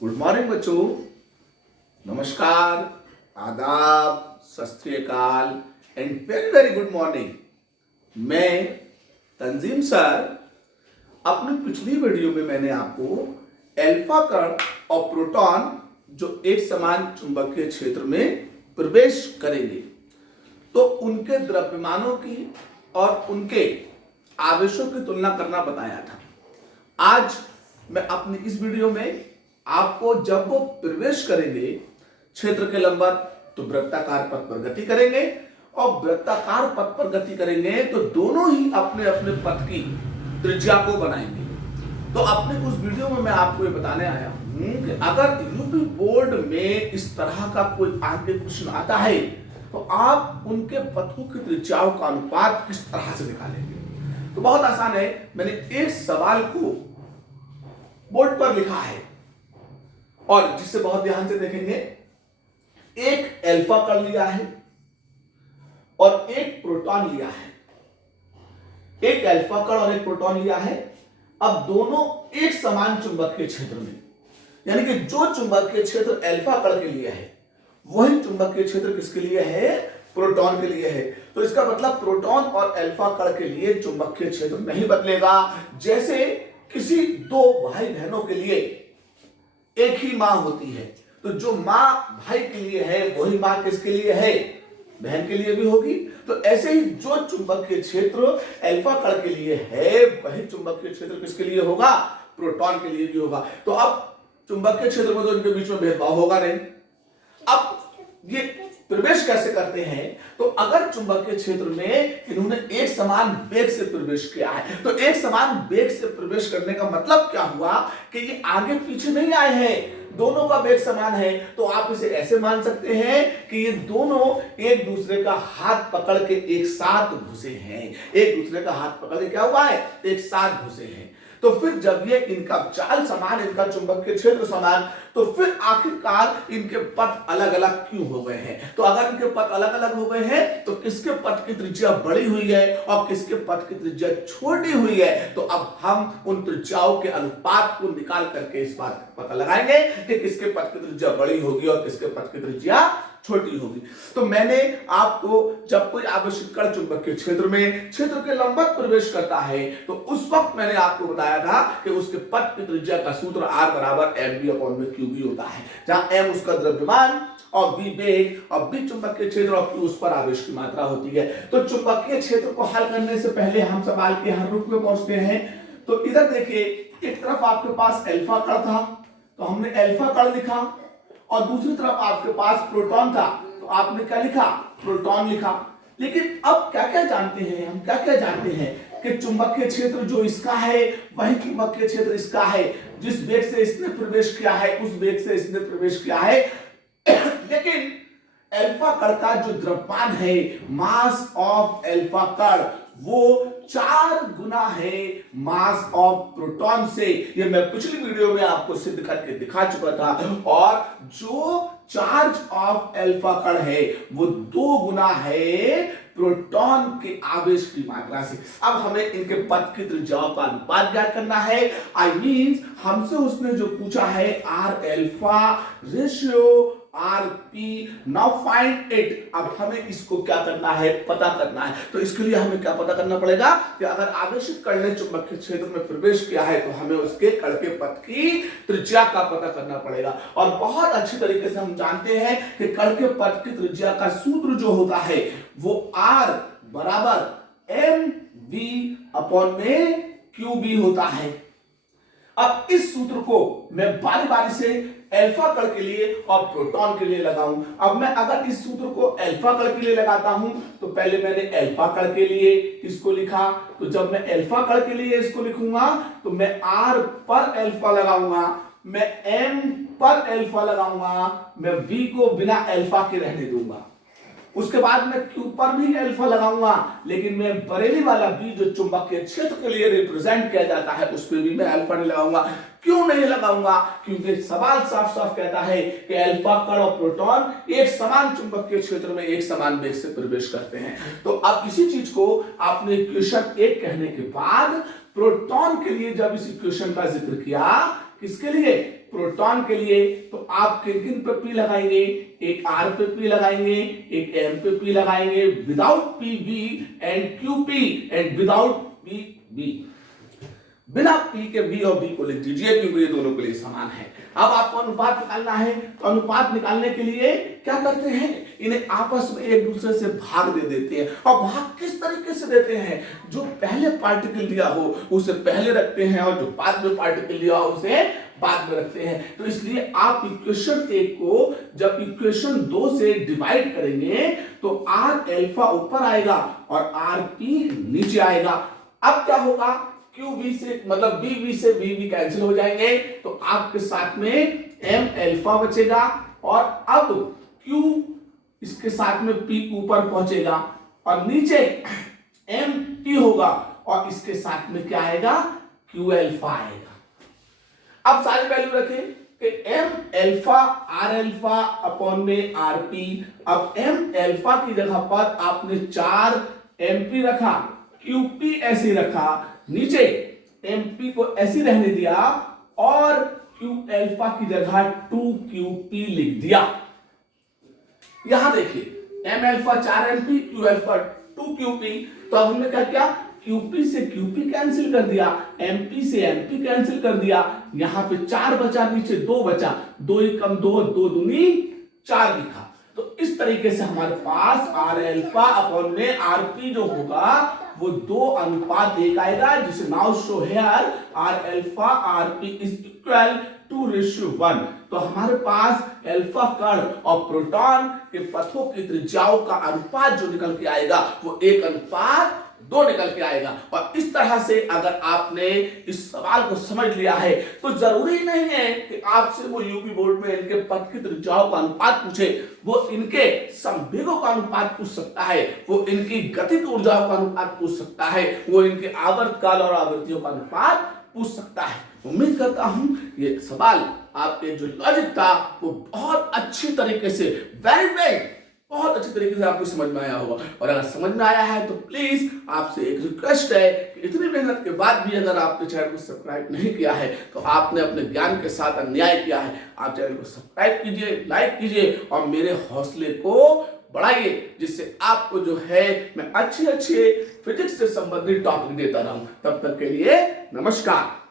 Good morning बच्चों। नमस्कार, आदाब, सत श्री अकाल and very very good morning. मैं तंजीम सर, अपनी पिछली वीडियो में मैंने आपको अल्फा कण और प्रोटॉन जो एक समान चुंबकीय क्षेत्र में प्रवेश करेंगे तो उनके द्रव्यमानों की और उनके आवेशों की तुलना करना बताया था। आज मैं अपनी इस वीडियो में आपको जब वो प्रवेश करेंगे क्षेत्र के लंबवत तो वृत्ताकार पथ पर गति करेंगे और वृत्ताकार पथ पर गति करेंगे तो दोनों ही अपने अपने पथ की त्रिज्या को बनाएंगे। तो अपने उस वीडियो में मैं आपको ये बताने आया हूं कि अगर यूपी बोर्ड में इस तरह का कोई आगे क्वेश्चन आता है तो आप उनके पथों की त्रिज्याओं का अनुपात किस तरह से निकालेंगे। तो बहुत आसान है। मैंने एक सवाल को बोर्ड पर लिखा है और जिसे बहुत ध्यान से देखेंगे। एक अल्फा कण लिया है और एक प्रोटॉन लिया है। एक अल्फा कण और एक प्रोटॉन लिया है। अब दोनों एक समान चुंबकीय क्षेत्र में, यानी कि जो चुंबकीय क्षेत्र अल्फा कण के लिए है वही चुंबकीय क्षेत्र किसके लिए है, प्रोटॉन के लिए है। तो इसका मतलब प्रोटॉन और अल्फा कण के लिए चुंबकीय क्षेत्र नहीं बदलेगा। जैसे किसी दो भाई बहनों के लिए एक ही मां होती है तो जो मां भाई के लिए है वही मां किसके लिए है, बहन के लिए भी होगी। तो ऐसे ही जो चुंबकीय क्षेत्र अल्फा कण के लिए है वही चुंबकीय क्षेत्र किसके लिए होगा, प्रोटॉन के लिए भी होगा। तो अब चुंबकीय क्षेत्र में तो इनके बीच में भेदभाव होगा नहीं। अब ये प्रवेश कैसे करते हैं, तो अगर चुंबकीय क्षेत्र में इन्होंने एक समान वेग से प्रवेश किया है तो एक समान वेग से प्रवेश करने का मतलब क्या हुआ कि ये आगे पीछे नहीं आए हैं, दोनों का वेग समान है। तो आप इसे ऐसे मान सकते हैं कि ये दोनों एक दूसरे का हाथ पकड़ के एक साथ घुसे हैं। एक दूसरे का हाथ पकड़ के क्या हुआ है, एक साथ घुसे हैं। तो फिर जब ये इनका चाल समान, इनका चुंबकीय क्षेत्र समान, तो फिर आखिरकार इनके पथ अलग अलग क्यों हो गए हैं। तो अगर इनके पथ अलग अलग हो गए हैं तो किसके पथ की त्रिज्या बड़ी हुई है और किसके पथ की त्रिज्या छोटी हुई है। तो अब हम उन त्रिज्याओं के अनुपात को निकाल करके इस बात का पता लगाएंगे कि किसके पथ की त्रिज्या बड़ी होगी और किसके पथ की त्रिज्या छोटी होगी। तो मैंने आपको जब कोई आवेशित कण चुंबकीय क्षेत्र में क्षेत्र के लंबवत प्रवेश करता है तो उस वक्त मैंने आपको बताया था कि उसके पथ की त्रिज्या का सूत्र R बराबर mv/qb होता है, जहां m उसका द्रव्यमान और v वेग और b चुंबकीय क्षेत्र और q उस पर आवेश की मात्रा होती है। तो चुंबकीय क्षेत्र को हल करने से पहले हम सवाल के हर रूप में पहुंचते हैं। तो इधर देखिए, एक तरफ आपके पास अल्फा कण था तो हमने अल्फा कण लिखा और दूसरी तरफ आपके पास प्रोटॉन था तो आपने क्या लिखा, प्रोटॉन लिखा। लेकिन अब क्या क्या जानते हैं हम, क्या क्या जानते हैं कि चुंबकीय क्षेत्र जो इसका है वही चुंबकीय क्षेत्र इसका है। जिस वेग से इसने प्रवेश किया है उस वेग से इसने प्रवेश किया है। लेकिन अल्फा कण का जो द्रव्यमान है, मास ऑफ अल्फा कण, वो 4 गुना है मास ऑफ प्रोटॉन से। ये मैं पिछली वीडियो में आपको सिद्ध करके दिखा चुका था। और जो चार्ज ऑफ अल्फा कण है वो 2 गुना है प्रोटॉन के आवेश की मात्रा से। अब हमें इनके पथ की त्रिज्याओं का अनुपात ज्ञात करना है। आई मींस हमसे उसने जो पूछा है R alpha ratio RP, now find it. अब हमें इसको क्या करना है, पता करना है। तो इसके लिए हमें क्या पता करना पड़ेगा कि अगर आवेशित कण ने चुंबकीय क्षेत्र में प्रवेश किया है तो हमें उसके कण के पथ की त्रिज्या का पता करना पड़ेगा। और बहुत अच्छी तरीके से हम जानते हैं कि कण के पथ की त्रिज्या का सूत्र जो होता है वो R बराबर mv/qb होता है। अब इस सूत्र को मैं बारी बारी से अल्फा कण के लिए और प्रोटॉन के लिए लगाऊं। अब मैं अगर इस सूत्र को अल्फा कण के लिए लगाता हूं तो पहले मैंने अल्फा कण के लिए इसको लिखा। तो जब मैं अल्फा कण के लिए इसको लिखूंगा तो मैं R पर अल्फा लगाऊंगा, मैं M पर अल्फा लगाऊंगा, मैं V को बिना अल्फा के रहने दूंगा। उसके बाद मैं Q पर भी अल्फा लगाऊंगा, लेकिन मैं बरेली वाला B जो चुंबकीय क्षेत्र के लिए रिप्रेजेंट किया जाता है उस पर भी मैं अल्फा नहीं लगाऊंगा। क्यों नहीं लगाऊंगा, क्योंकि सवाल साफ साफ कहता है कि अल्फा कण और प्रोटॉन एक समान चुंबकीय क्षेत्र में एक समान वेग से प्रवेश करते हैं। तो अब इसी चीज को आपने इक्वेशन 1 कहने के बाद प्रोटॉन के लिए जब इस इक्वेशन का जिक्र किया किसके लिए? प्रोटॉन के लिए। तो आप किन किन पे पी लगाएंगे? एक R पे पी लगाएंगे, एक M पे पी लगाएंगे, without PV and QP and without PB। बिना P के V और B को लिख दीजिए क्योंकि ये दोनों के लिए समान है। अब आपको अनुपात निकालना है, तो अनुपात निकालने के लिए क्या करते हैं? इन्हें आपस में एक दूसरे से भाग दे देते हैं। और भाग किस तरीके से देते हैं? जो पहले पार्टिकल दिया हो उसे पहले रखते हैं और जो बाद में पार्टिकल दिया हो उसे बाद में रखते हैं। तो इसलिए आप इक्वेशन 1 को जब इक्वेशन 2 से डिवाइड करेंगे तो R अल्फा ऊपर आएगा और RP नीचे आएगा। अब क्या होगा? QV से मतलब BV से VV कैंसिल हो जाएंगे, तो आपके साथ में M अल्फा बचेगा और अब Q इसके साथ में P ऊपर पहुंचेगा और नीचे MP होगा और इसके साथ में क्या आएगा? Q अल्फा आएगा। अब सारी वैल्यू रखें कि M alpha R alpha upon में RP। अब M अल्फा की जगह पर आपने 4 MP रखा, QP ऐसे रखा, नीचे MP को ऐसे रहने दिया और Q अल्फा की जगह 2QP लिख दिया। यहां देखिए M alpha 4 MP, Q alpha 2QP। तो अब हमने क्या किया? QP से QP कैंसिल कर दिया, MP से MP कैंसिल कर दिया, यहां पे 4 बचा, नीचे 2 बचा, 2 1 कम 2, 2 दूनी 4 लिखा। तो इस तरीके से हमारे पास R अल्फा अपॉन में RP जो होगा वो 2:1 आएगा, जिसे now show here R alpha RP is equal 2:1। तो हमारे पास अल्फा कण और प्रोटॉन के पथों की त्रिज्याओं का अनुपात जो निकल के आएगा वो 1:2 निकल के आएगा। और इस तरह से अगर आपने इस सवाल को समझ लिया है तो जरूरी नहीं है कि आपसे वो यूपी बोर्ड में इनके पथ की त्रिज्याओं का अनुपात पूछे, वो इनके संवेगों का अनुपात पूछ सकता है, वो इनकी गतिज ऊर्जाओं का अनुपात पूछ सकता है, वो इनके आवर्तकाल और आवृत्तियों का अनुपात पूछ सकता है। उम्मीद करता हूं ये सवाल आपके जो लॉजिक था वो बहुत अच्छी तरीके से बहुत अच्छी तरीके से आपको समझ में आया होगा। और अगर समझ में आया है तो प्लीज आपसे एक रिक्वेस्ट है कि इतनी मेहनत के बाद भी अगर आपने चैनल को सब्सक्राइब नहीं किया है तो आपने अपने ज्ञान के साथ अन्याय किया है। आप चैनल को सब्सक्राइब कीजिए, लाइक कीजिए और मेरे हौसले को बढ़ाइए, जिससे आपको जो है मैं अच्छे फिजिक्स से संबंधित टॉपिक देता रहूं। तब तक के लिए नमस्कार।